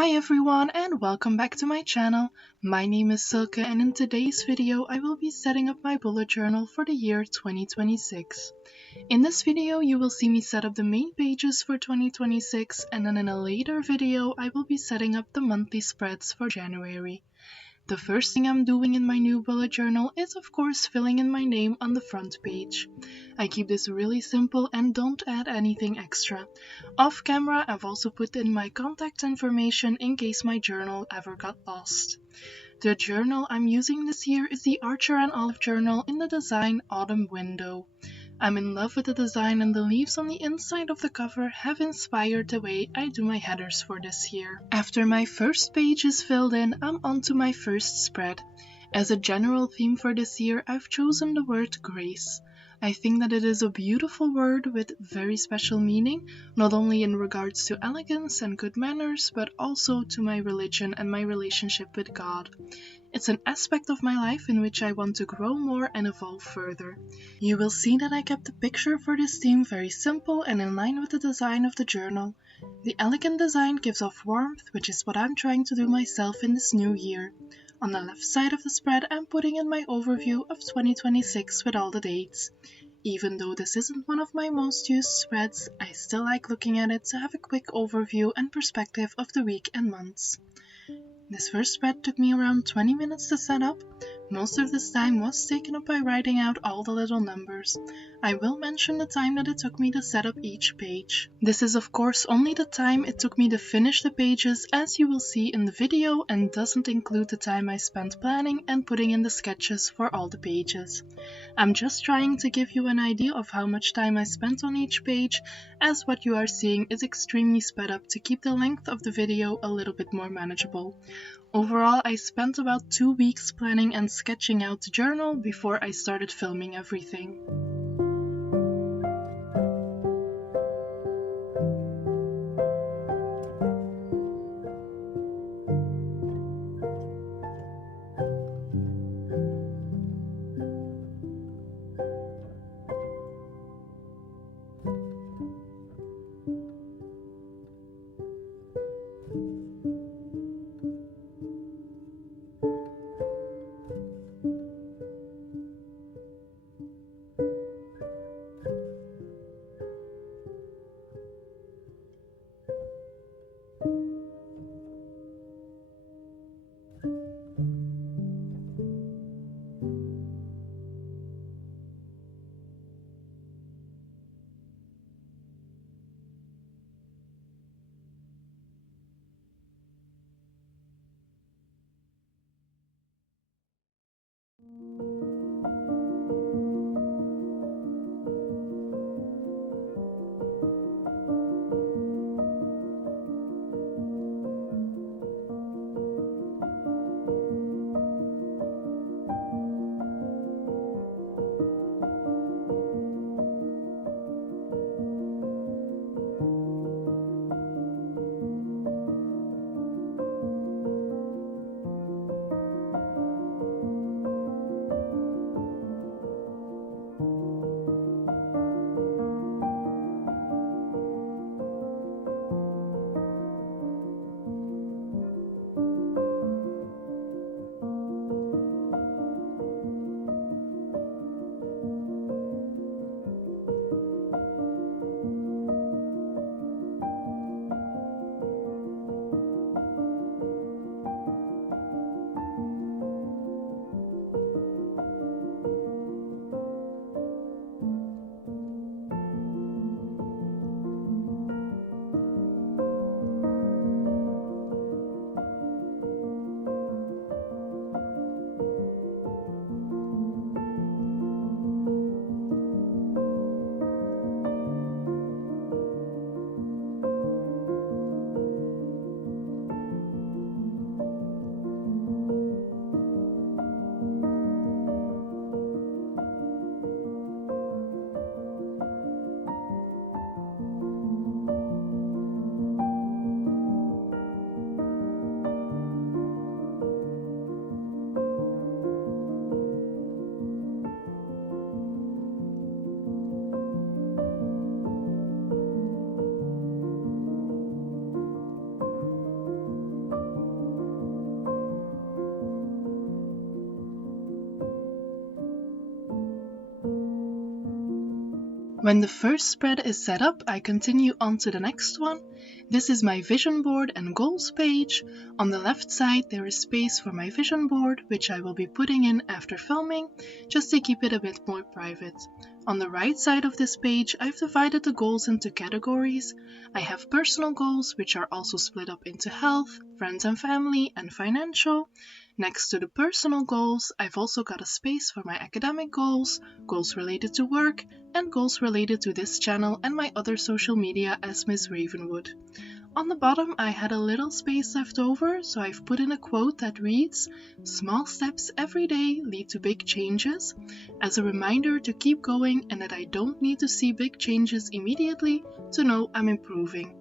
Hi everyone and welcome back to my channel. My name is Silke and in today's video I will be setting up my bullet journal for the year 2026. In this video you will see me set up the main pages for 2026 and then in a later video I will be setting up the monthly spreads for January. The first thing I'm doing in my new bullet journal is of course filling in my name on the front page. I keep this really simple and don't add anything extra. Off camera I've also put in my contact information in case my journal ever got lost. The journal I'm using this year is the Archer & Olive journal in the design Autumn Window. I'm in love with the design and the leaves on the inside of the cover have inspired the way I do my headers for this year. After my first page is filled in, I'm on to my first spread. As a general theme for this year, I've chosen the word grace. I think that it is a beautiful word with very special meaning, not only in regards to elegance and good manners, but also to my religion and my relationship with God. It's an aspect of my life in which I want to grow more and evolve further. You will see that I kept the picture for this theme very simple and in line with the design of the journal. The elegant design gives off warmth, which is what I'm trying to do myself in this new year. On the left side of the spread, I'm putting in my overview of 2026 with all the dates. Even though this isn't one of my most used spreads, I still like looking at it to have a quick overview and perspective of the week and months. This first spread took me around 20 minutes to set up. Most of this time was taken up by writing out all the little numbers. I will mention the time that it took me to set up each page. This is of course only the time it took me to finish the pages, as you will see in the video, and doesn't include the time I spent planning and putting in the sketches for all the pages. I'm just trying to give you an idea of how much time I spent on each page, as what you are seeing is extremely sped up to keep the length of the video a little bit more manageable. Overall, I spent about 2 weeks planning and sketching out the journal before I started filming everything. When the first spread is set up, I continue on to the next one. This is my vision board and goals page. On the left side there is space for my vision board, which I will be putting in after filming, just to keep it a bit more private. On the right side of this page, I've divided the goals into categories. I have personal goals, which are also split up into health, friends and family, and financial. Next to the personal goals, I've also got a space for my academic goals, goals related to work, and goals related to this channel and my other social media as Miss Ravenwood. On the bottom I had a little space left over, so I've put in a quote that reads, "Small steps every day lead to big changes," as a reminder to keep going and that I don't need to see big changes immediately to know I'm improving.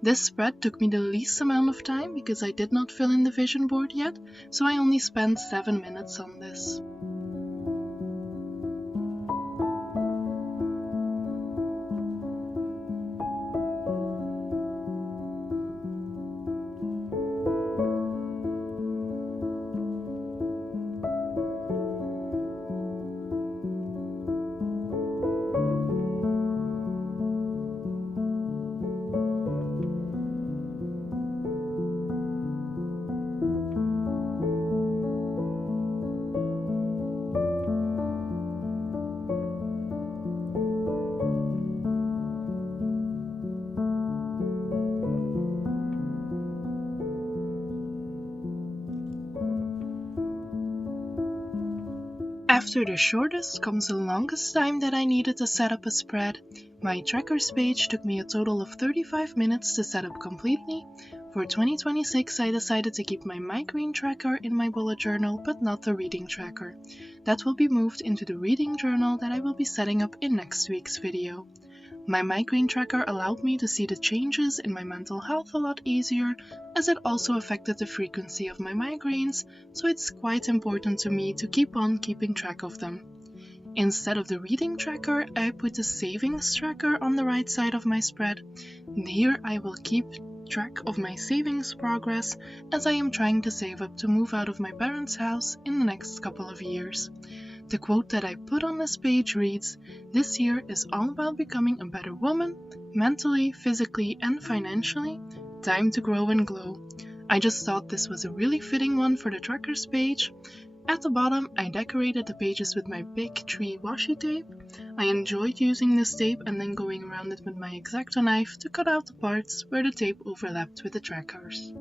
This spread took me the least amount of time because I did not fill in the vision board yet, so I only spent 7 minutes on this. After the shortest comes the longest time that I needed to set up a spread. My trackers page took me a total of 35 minutes to set up completely. For 2026 I decided to keep my migraine tracker in my bullet journal, but not the reading tracker. That will be moved into the reading journal that I will be setting up in next week's video. My migraine tracker allowed me to see the changes in my mental health a lot easier, as it also affected the frequency of my migraines, so it's quite important to me to keep on keeping track of them. Instead of the reading tracker, I put the savings tracker on the right side of my spread. Here I will keep track of my savings progress, as I am trying to save up to move out of my parents' house in the next couple of years. The quote that I put on this page reads, "This year is all about becoming a better woman, mentally, physically, and financially. Time to grow and glow." I just thought this was a really fitting one for the trackers page. At the bottom, I decorated the pages with my big tree washi tape. I enjoyed using this tape and then going around it with my X-Acto knife to cut out the parts where the tape overlapped with the trackers.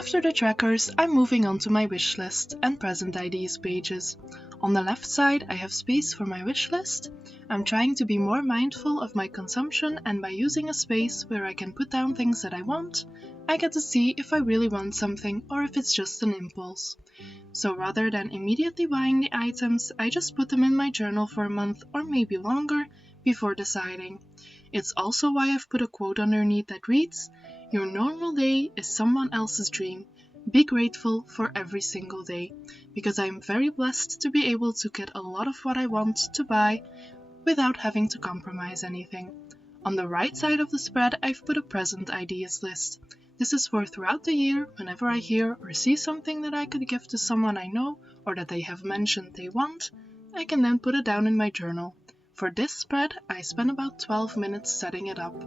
After the trackers, I'm moving on to my wish list and present ideas pages. On the left side, I have space for my wish list. I'm trying to be more mindful of my consumption, and by using a space where I can put down things that I want, I get to see if I really want something or if it's just an impulse. So rather than immediately buying the items, I just put them in my journal for a month or maybe longer before deciding. It's also why I've put a quote underneath that reads, "Your normal day is someone else's dream. Be grateful for every single day," because I'm very blessed to be able to get a lot of what I want to buy without having to compromise anything. On the right side of the spread, I've put a present ideas list. This is for throughout the year, whenever I hear or see something that I could give to someone I know or that they have mentioned they want, I can then put it down in my journal. For this spread, I spent about 12 minutes setting it up.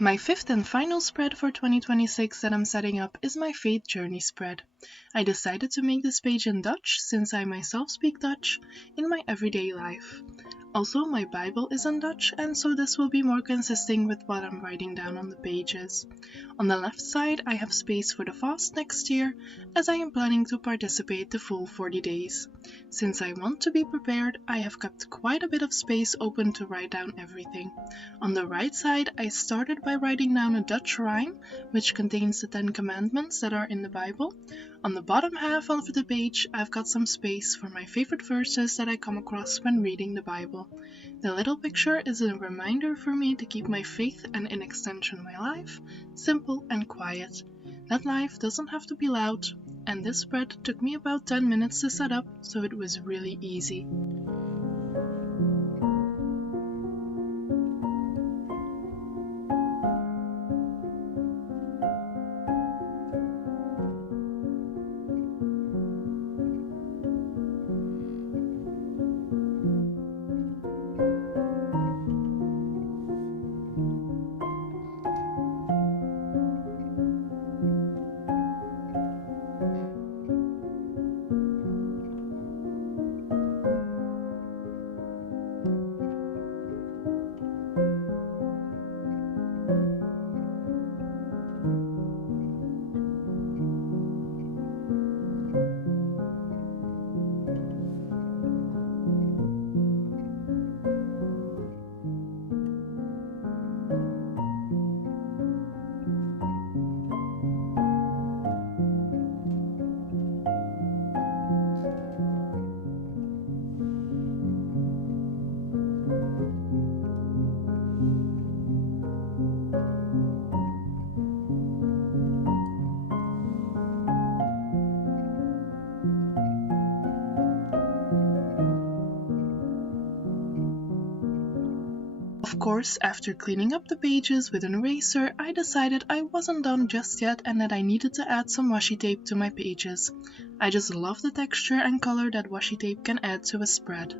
My fifth and final spread for 2026 that I'm setting up is my Faith Journey spread. I decided to make this page in Dutch since I myself speak Dutch in my everyday life. Also, my Bible is in Dutch, and so this will be more consistent with what I'm writing down on the pages. On the left side, I have space for the fast next year, as I am planning to participate the full 40 days. Since I want to be prepared, I have kept quite a bit of space open to write down everything. On the right side, I started by writing down a Dutch rhyme, which contains the 10 commandments that are in the Bible. On the bottom half of the page, I've got some space for my favorite verses that I come across when reading the Bible. The little picture is a reminder for me to keep my faith and, in extension, my life, simple and quiet. That life doesn't have to be loud, and this spread took me about 10 minutes to set up, so it was really easy. course, after cleaning up the pages with an eraser, I decided I wasn't done just yet and that I needed to add some washi tape to my pages. I just love the texture and color that washi tape can add to a spread.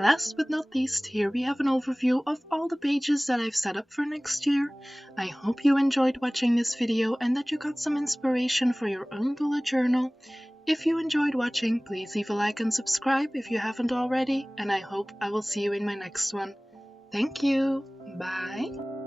Last but not least, here we have an overview of all the pages that I've set up for next year. I hope you enjoyed watching this video and that you got some inspiration for your own bullet journal. If you enjoyed watching, please leave a like and subscribe if you haven't already, and I hope I will see you in my next one. Thank you! Bye!